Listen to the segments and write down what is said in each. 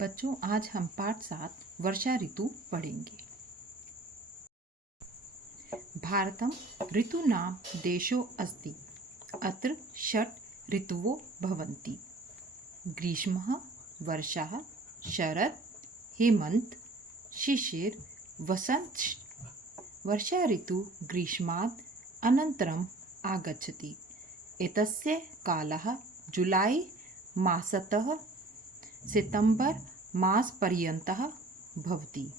बच्चों, आज हम पाठ 7 वर्षा ऋतु पढ़ेंगे। भारतं ऋतूनां देशो अस्ति। अत्र षट् ऋतवो भवन्ति। ग्रीष्मः, वर्षा, शरत्, हेमन्त, शिशिर, वसंत। वर्षा ऋतु ग्रीष्मात् अनन्तरम् आगच्छति। एतस्य कालः जुलै मासतः सितंबर मासपर्यन्तः भवति।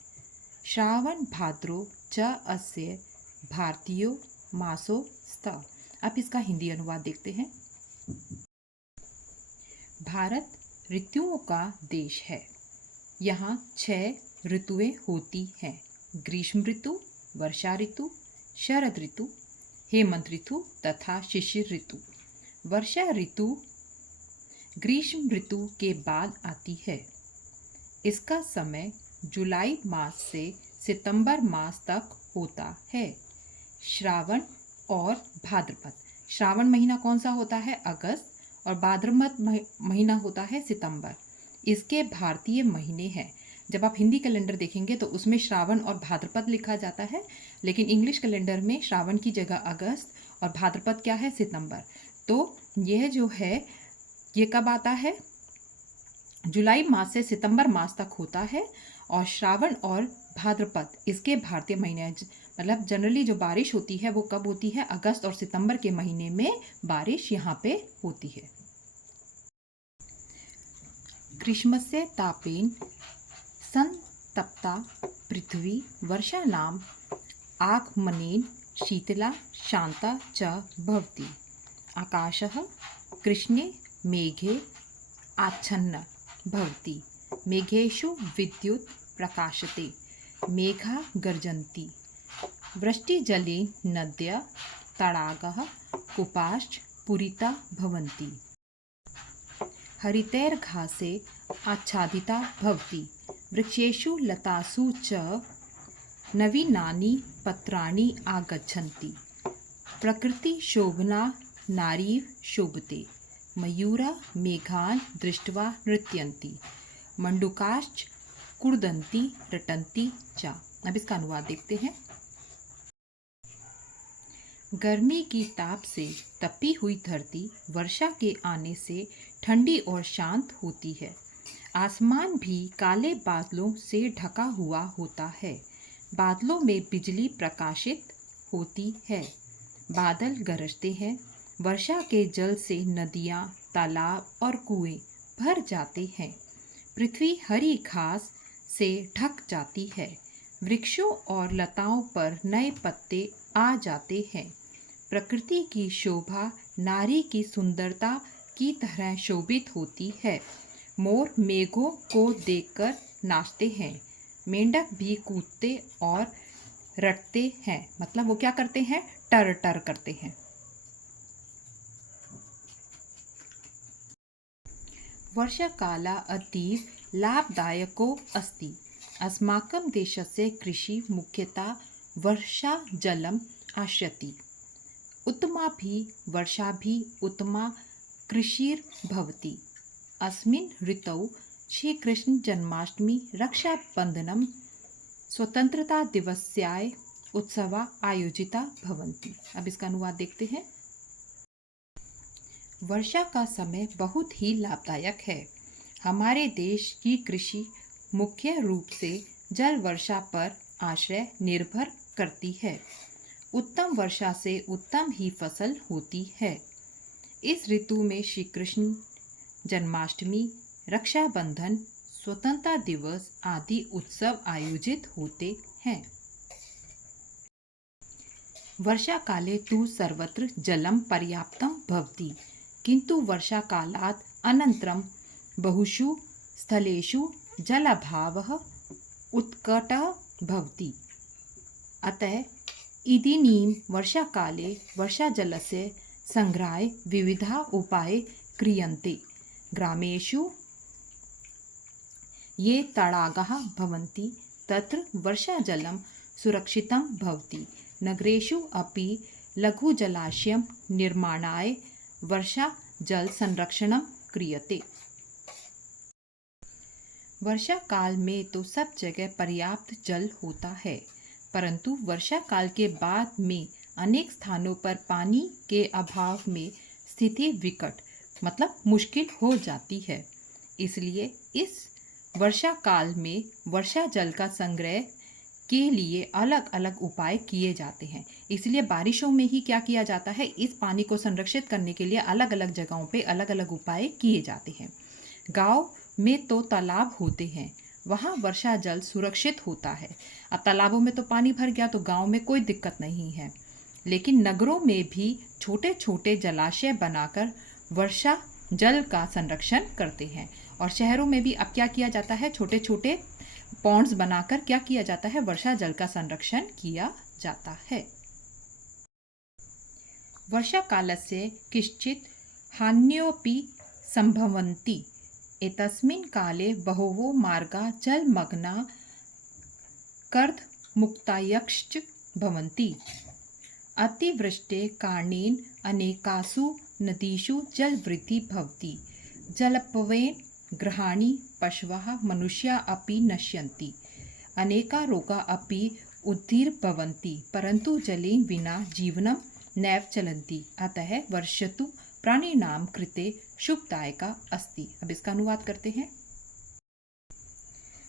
श्रावण भाद्रो च अस्य भारतीयो मासो स्तः। अब इसका हिंदी अनुवाद देखते हैं। भारत ऋतुओं का देश है। यहाँ 6 ऋतुएं होती हैं। ग्रीष्म ऋतु, वर्षा ऋतु, शरद ऋतु, हेमंत ऋतु तथा शिशिर ऋतु। वर्षा ऋतु ग्रीष्म ऋतु के बाद आती है। इसका समय जुलाई मास से सितंबर मास तक होता है। श्रावण और भाद्रपद। श्रावण महीना कौन सा होता है? अगस्त। और भाद्रपद महीना होता है सितंबर। इसके भारतीय महीने हैं। जब आप हिंदी कैलेंडर देखेंगे तो उसमें श्रावण और भाद्रपद लिखा जाता है, लेकिन इंग्लिश कैलेंडर में श्रावण की जगह अगस्त और भाद्रपद क्या है? सितंबर। तो यह जो है ये कब आता है? जुलाई मास से सितंबर मास तक होता है। और श्रावण और भाद्रपद इसके भारतीय महीने, मतलब जनरली जो बारिश होती है वो कब होती है? अगस्त और सितंबर के महीने में बारिश यहाँ पे होती है। ग्रीष्मस्य तापेन संतप्ता पृथ्वी वर्षाणाम् आगमनेन शीतला शांता च भवति। आकाशः कृष्णे मेघे आच्छन्न भवति। मेघेषु विद्युत् प्रकाशते। मेघा गर्जन्ति। वृष्टिजलेन नद्यः तडागः कूपाश्च पूरिता भवन्ति। हरितैर्घासे आच्छादिता भवति। वृक्षेषु लतासु च नवीनानि पत्राणि आगच्छन्ति। प्रकृतिशोभना नारीव शोभते। मयूरा मेघान् दृष्ट्वा नृत्यन्ति। मंडूकाश्च कुर्दन्ति रटन्ति च। अब इसका अनुवाद देखते हैं। गर्मी की ताप से तपी हुई धरती वर्षा के आने से ठंडी और शांत होती है। आसमान भी काले बादलों से ढका हुआ होता है। बादलों में बिजली प्रकाशित होती है। बादल गरजते हैं। वर्षा के जल से नदियाँ, तालाब और कुएं भर जाते हैं। पृथ्वी हरी घास से ढक जाती है। वृक्षों और लताओं पर नए पत्ते आ जाते हैं। प्रकृति की शोभा नारी की सुंदरता की तरह शोभित होती है। मोर मेघों को देखकर नाचते हैं। मेंढक भी कूदते और रटते हैं। मतलब वो क्या करते हैं? टर टर करते हैं। वर्षाकालः अतीव लाभदायको अस्ति। अस्माकं देशस्य कृषि मुख्यतः वर्षाजलम् आश्रयति। उत्तमाभिः वर्षाभिः उत्तमा कृषिर्भवति। अस्मिन् ऋतौ श्रीकृष्णजन्माष्टमी, रक्षाबन्धनं, स्वतंत्रता दिवस्याय उत्सवाः आयोजिता भवन्ति। अब इसका अनुवाद देखते हैं। वर्षा का समय बहुत ही लाभदायक है। हमारे देश की कृषि मुख्य रूप से जल वर्षा पर आश्रय निर्भर करती है। उत्तम वर्षा से उत्तम ही फसल होती है। इस ऋतु में श्री कृष्ण जन्माष्टमी, रक्षाबंधन, स्वतंत्रता दिवस आदि उत्सव आयोजित होते हैं। वर्षा काले तु सर्वत्र जलं पर्याप्तं भवति, किंतु वर्षाकालात् अनन्तरं बहुषु स्थलेषु जलाभावः उत्कटः भवति। अतः इदानीं वर्षाकाले वर्षाजलस्य संग्रहाय विविधाः उपायाः क्रियन्ते। ग्रामेषु ये तडागाः भवन्ति तत्र वर्षाजलं सुरक्षितं भवति। नगरेषु अपि लघुजलाशयं निर्माणाय वर्षा जल संरक्षणं क्रियते। वर्षा काल में तो सब जगह पर्याप्त जल होता है, परंतु वर्षा काल के बाद में अनेक स्थानों पर पानी के अभाव में स्थिति विकट मतलब मुश्किल हो जाती है। इसलिए इस वर्षा काल में वर्षा जल का संग्रह के लिए अलग अलग उपाय किए जाते हैं। इसलिए बारिशों में ही क्या किया जाता है, इस पानी को संरक्षित करने के लिए अलग अलग जगहों पे अलग अलग उपाय किए जाते हैं। गांव में तो तालाब होते हैं, वहाँ वर्षा जल सुरक्षित होता है। अब तालाबों में तो पानी भर गया तो गांव में कोई दिक्कत नहीं है, लेकिन नगरों में भी छोटे छोटे जलाशय बनाकर वर्षा जल का संरक्षण करते हैं। और शहरों में भी अब क्या किया जाता है, छोटे छोटे पॉन्ड्स बनाकर क्या किया जाता है, वर्षा जल का संरक्षण किया जाता है। वर्षा कालस्य किश्चित् हान्योऽपि सम्भवन्ति। एतस्मिन् काले बहवो मार्गा जलमग्ना कर्दमुक्तायश्च भवन्ति। अतिवृष्टे कारणेन अनेकासु नदीषु जलवृद्धि भवति। जलप्लवेन गृहाणि पशवः मनुष्या अपि नश्यन्ति। अनेका रोगा अपि उद्भिर्भवन्ति, परन्तु जलेन विना जीवनं नैव चलन्ति। अतः वर्षतु प्राणिनां कृते शुभदायका अस्ति। अब इसका अनुवाद करते हैं।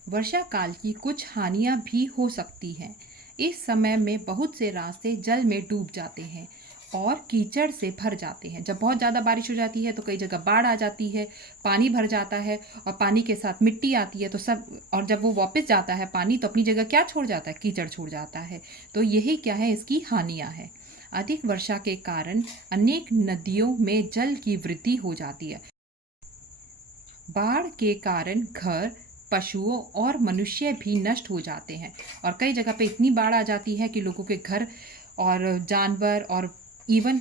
वर्षा काल की कुछ हानियां भी हो सकती हैं। इस समय में बहुत से रास्ते जल में डूब जाते हैं और कीचड़ से भर जाते हैं। जब बहुत ज़्यादा बारिश हो जाती है तो कई जगह बाढ़ आ जाती है, पानी भर जाता है और पानी के साथ मिट्टी आती है तो सब, और जब वो वापस जाता है पानी तो अपनी जगह क्या छोड़ जाता है, कीचड़ छोड़ जाता है। तो यही क्या है, इसकी हानियाँ हैं। अधिक वर्षा के कारण अनेक नदियों में जल की वृद्धि हो जाती है। बाढ़ के कारण घर, पशुओं और मनुष्य भी नष्ट हो जाते हैं और कई जगह पे इतनी बाढ़ आ जाती है कि लोगों के घर और जानवर और इवन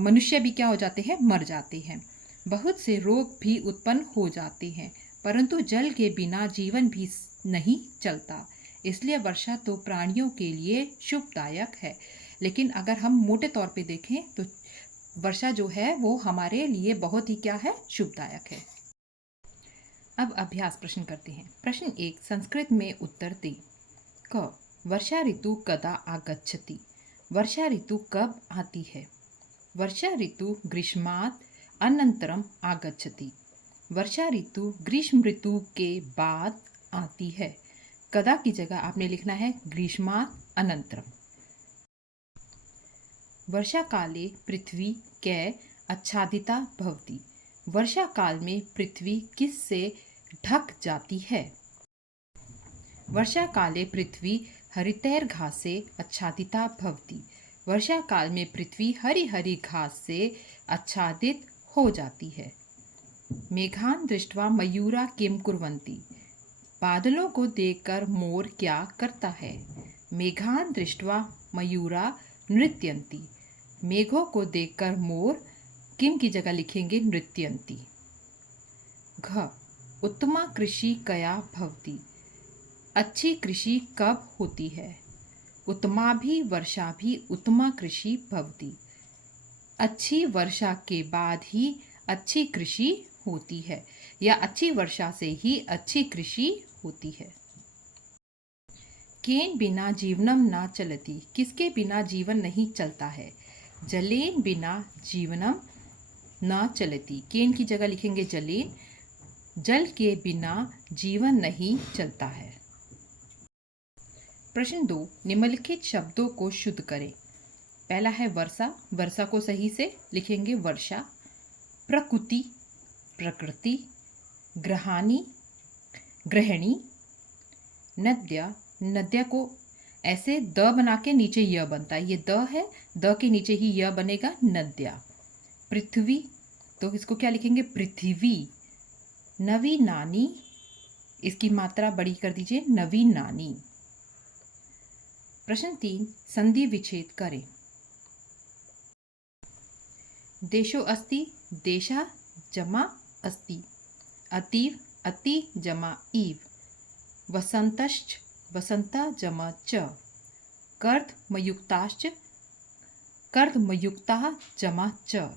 मनुष्य भी क्या हो जाते हैं, मर जाते हैं। बहुत से रोग भी उत्पन्न हो जाते हैं, परंतु जल के बिना जीवन भी नहीं चलता। इसलिए वर्षा तो प्राणियों के लिए शुभदायक है, लेकिन अगर हम मोटे तौर पे देखें तो वर्षा जो है वो हमारे लिए बहुत ही क्या है, शुभदायक है। अब अभ्यास प्रश्न करते हैं। प्रश्न 1 संस्कृत में उत्तर दें। क वर्षा ऋतु कदा आगच्छति। वर्षा ऋतु कब आती है। वर्षा ऋतु ग्रीष्मात् अनंतरम आगच्छति। वर्षा ऋतु ग्रीष्म ऋतु के बाद आती है। कदा की जगह आपने लिखना है ग्रीष्मात् अनंतरम। वर्षा काले पृथ्वी कै आच्छादिता भवति। वर्षा काल में पृथ्वी किससे ढक जाती है। वर्षा काले पृथ्वी हरितैर्घासे आच्छादिता भवति। वर्षा काल में पृथ्वी हरी हरी घास से आच्छादित हो जाती है। मेघान दृष्ट्वा मयूरा किम कुर्वन्ति। बादलों को देखकर मोर क्या करता है। मेघान दृष्ट्वा मयूरा नृत्यन्ति। मेघों को देखकर मोर किम की जगह लिखेंगे नृत्यन्ति। घ उत्तमा कृषि कया भवति। अच्छी कृषि कब होती है। उत्तमा भी वर्षा भी उत्तमा कृषि भवति। अच्छी वर्षा के बाद ही अच्छी कृषि होती है, या अच्छी वर्षा से ही अच्छी कृषि होती है। केन बिना जीवनम न चलति। किसके बिना जीवन नहीं चलता है। जलेन बिना जीवनम न चलति। केन की जगह लिखेंगे जलेन। जल के बिना जीवन नहीं चलता है। प्रश्न 2 निम्नलिखित शब्दों को शुद्ध करें। पहला है वर्षा। वर्षा को सही से लिखेंगे वर्षा। प्रकृति प्रकृति। ग्रहाणी ग्रहणी। नद्या नद्या को ऐसे द बना के नीचे य बनता है, ये द है, द के नीचे ही य बनेगा नद्या। पृथ्वी तो इसको क्या लिखेंगे पृथ्वी। नवी नानी, इसकी मात्रा बड़ी कर दीजिए नवी नानी। प्रश्न 3 संधि विच्छेद करें। देशो अस्ति देशा जमा अस्ति। अतीव अति जमा इव। वसंतश्च वसंता जमा च। कर्दमयुक्ताश्च कर्दमयुक्ताः जमा च।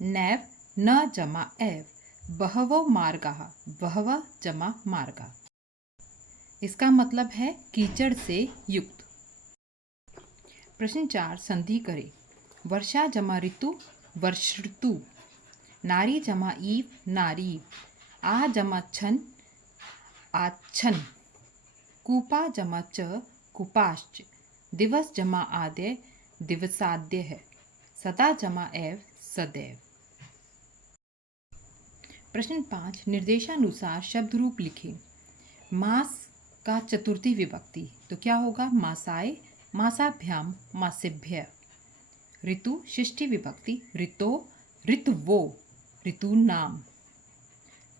नैव न जमा एव। बहवो मार्गाः बहवः जमा मार्गाः। इसका मतलब है कीचड़ से युक्त। प्रश्न 4 संधि करें। वर्षा जमा ऋतु वर्ष ऋतु, नारी जमा ईव नारी, आ जमा छन आच्छन, कूपा जमा च कुपाश्च, दिवस जमा आद्य दिवसाद्य है, सदा जमा एव सदैव। प्रश्न 5 निर्देशानुसार शब्द रूप लिखें। मास का चतुर्थी विभक्ति तो क्या होगा? मासाय मासाभ्याम मासेभ्य। ऋतु षष्ठी विभक्ति ऋतो ऋतवो ऋतूनाम।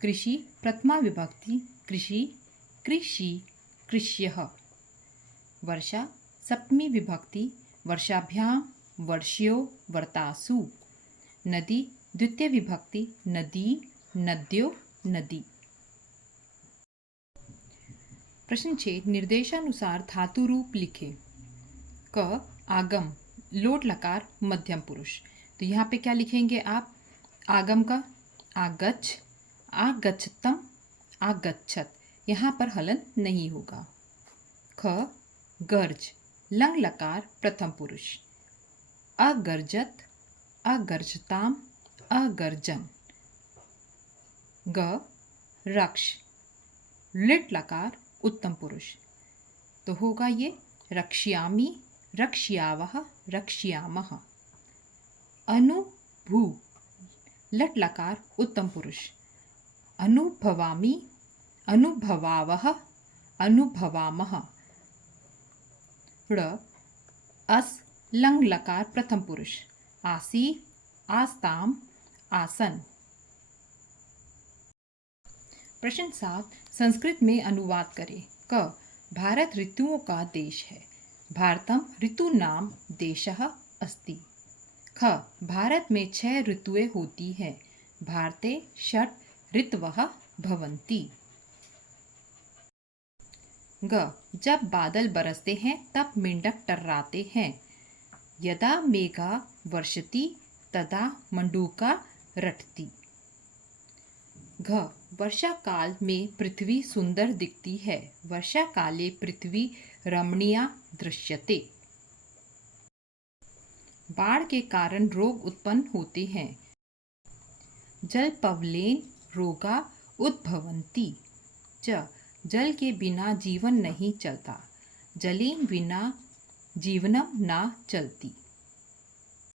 कृषि प्रथमा विभक्ति कृषि कृषि कृष्यः। वर्षा सप्तमी विभक्ति वर्षाभ्याम वर्ष्यो वर्तासु। नदी द्वितीय विभक्ति नदी नद्यो नदी। प्रश्न 6 निर्देशानुसार धातु रूप लिखें। क आगम लोट लकार मध्यम पुरुष, तो यहाँ पे क्या लिखेंगे आप? आगम का आगच्छ आगच्छतम आगच्छत, यहाँ पर हलन नहीं होगा। ख गर्ज लंग लकार प्रथम पुरुष, अगर्जत अगर्जताम अगर्जन। ग रक्ष लिट लकार उत्तम पुरुष, तो होगा ये रक्ष्यामि रक्ष्यावः रक्ष्यामः। अनुभू लट लकार उत्तम पुरुष, अनुभवामि अनुभवावः अनुभवामः। ड़ अस लंग लकार प्रथम पुरुष, आसी आस्ताम आसन। प्रश्न 7 संस्कृत में अनुवाद करें। क भारत ऋतुओं का देश है, भारतम ऋतूनाम देशः अस्ति। ख भारत में 6 ऋतुएं होती हैं, भारते षट् ऋतवः भवन्ति। ग जब बादल बरसते हैं तब मेंढक टर्राते हैं, यदा मेघा वर्षति तदा मंडूका रटति। घ वर्षा काल में पृथ्वी सुंदर दिखती है, वर्षा काले पृथ्वी रमणीया दृश्यते। बाढ़ के कारण रोग उत्पन्न होते हैं, जलप्लवेन रोगा उद्भवन्ति। च जल के बिना जीवन नहीं चलता, जलेन बिना जीवनम न चलती।